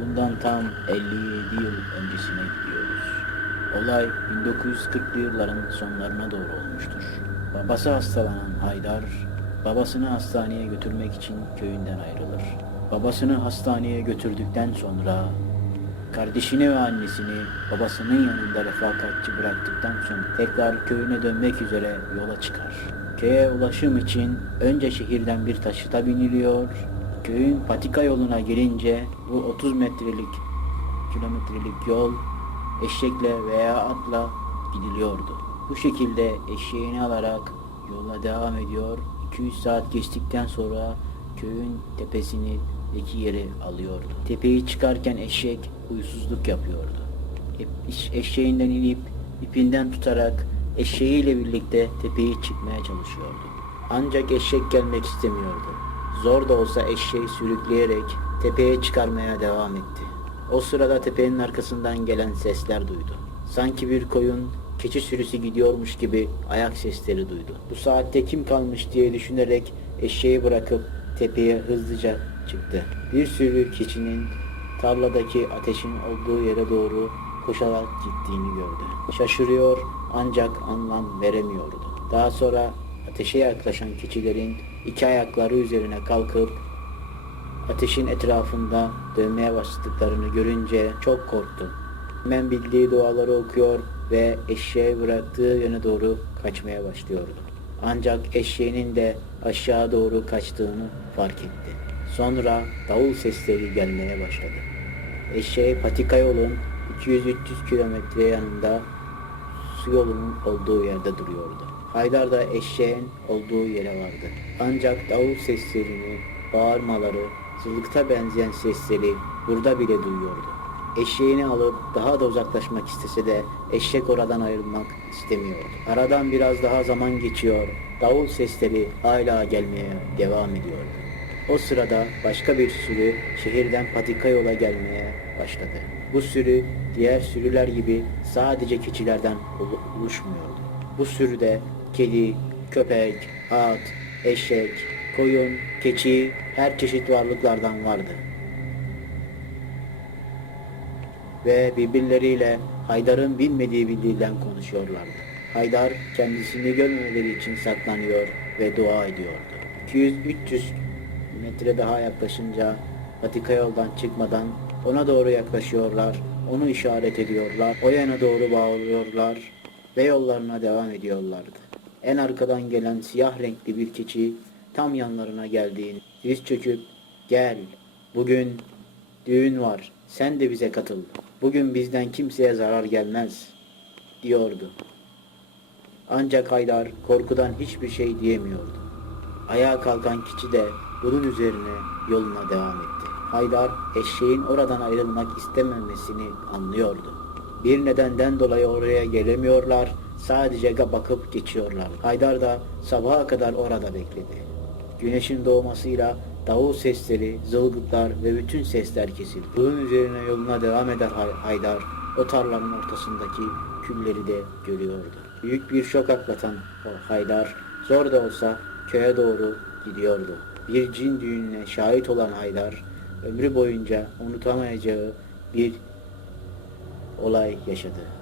Bundan tam 57 yıl öncesine gidiyoruz. Olay 1940'lı yılların sonlarına doğru olmuştur. Babası hastalanan Haydar, babasını hastaneye götürmek için köyünden ayrılır. Babasını hastaneye götürdükten sonra kardeşini ve annesini babasının yanında refakatçi bıraktıktan sonra tekrar köyüne dönmek üzere yola çıkar. Köye ulaşım için önce şehirden bir taşıta biniliyor. Köyün patika yoluna gelince bu 30 metrelik kilometrelik yol eşekle veya atla gidiliyordu. Bu şekilde eşeğini alarak yola devam ediyor. 200 saat geçtikten sonra köyün tepesini deki yeri alıyordu. Tepeyi çıkarken eşek huysuzluk yapıyordu. Eş- Eşeğinden inip ipinden tutarak eşeğiyle birlikte tepeyi çıkmaya çalışıyordu. Ancak eşek gelmek istemiyordu. Zor da olsa eşeği sürükleyerek tepeye çıkarmaya devam etti. O sırada tepenin arkasından gelen sesler duydu. Sanki bir koyun keçi sürüsü gidiyormuş gibi ayak sesleri duydu. Bu saatte kim kalmış diye düşünerek eşeği bırakıp tepeye hızlıca çıktı. Bir sürü keçinin tarladaki ateşin olduğu yere doğru koşarak gittiğini gördü. Şaşırıyor ancak anlam veremiyordu. Daha sonra ateşe yaklaşan keçilerin iki ayakları üzerine kalkıp ateşin etrafında dönmeye başladıklarını görünce çok korktu. Hemen bildiği duaları okuyor ve eşeğe bıraktığı yöne doğru kaçmaya başlıyordu. Ancak eşeğinin de aşağı doğru kaçtığını fark etti. Sonra davul sesleri gelmeye başladı. Eşeği patika yolun 200-300 kilometre yanında su yolunun olduğu yerde duruyordu. Haydar da eşeğin olduğu yere vardı. Ancak davul seslerini, bağırmaları, zılıkta benzeyen sesleri burada bile duyuyordu. Eşeğini alıp daha da uzaklaşmak istese de eşek oradan ayrılmak istemiyordu. Aradan biraz daha zaman geçiyor. Davul sesleri hala gelmeye devam ediyordu. O sırada başka bir sürü şehirden patika yola gelmeye başladı. Bu sürü diğer sürüler gibi sadece keçilerden olu- oluşmuyordu. Bu sürüde kedi, köpek, at, eşek, koyun, keçi, her çeşit varlıklardan vardı. Ve birbirleriyle Haydar'ın bilmediği bir dilden konuşuyorlardı. Haydar kendisini görmemeleri için saklanıyor ve dua ediyordu. 200-300 metre daha yaklaşınca patika yoldan çıkmadan ona doğru yaklaşıyorlar, onu işaret ediyorlar, o yana doğru bağırıyorlar ve yollarına devam ediyorlardı. En arkadan gelen siyah renkli bir keçi tam yanlarına geldiğini diz çöküp gel bugün düğün var sen de bize katıl. Bugün bizden kimseye zarar gelmez diyordu. Ancak Haydar korkudan hiçbir şey diyemiyordu. Ayağa kalkan keçi de bunun üzerine yoluna devam etti. Haydar eşeğin oradan ayrılmak istememesini anlıyordu. Bir nedenden dolayı oraya gelemiyorlar, sadece bakıp geçiyorlar. Haydar da sabaha kadar orada bekledi. Güneşin doğmasıyla davul sesleri, zılgıtlar ve bütün sesler kesildi. Bunun üzerine yoluna devam eder Hay- Haydar, o tarlanın ortasındaki külleri de görüyordu. Büyük bir şok atlatan Haydar, zor da olsa köye doğru gidiyordu. Bir cin düğününe şahit olan Haydar, ömrü boyunca unutamayacağı bir olay yaşadı.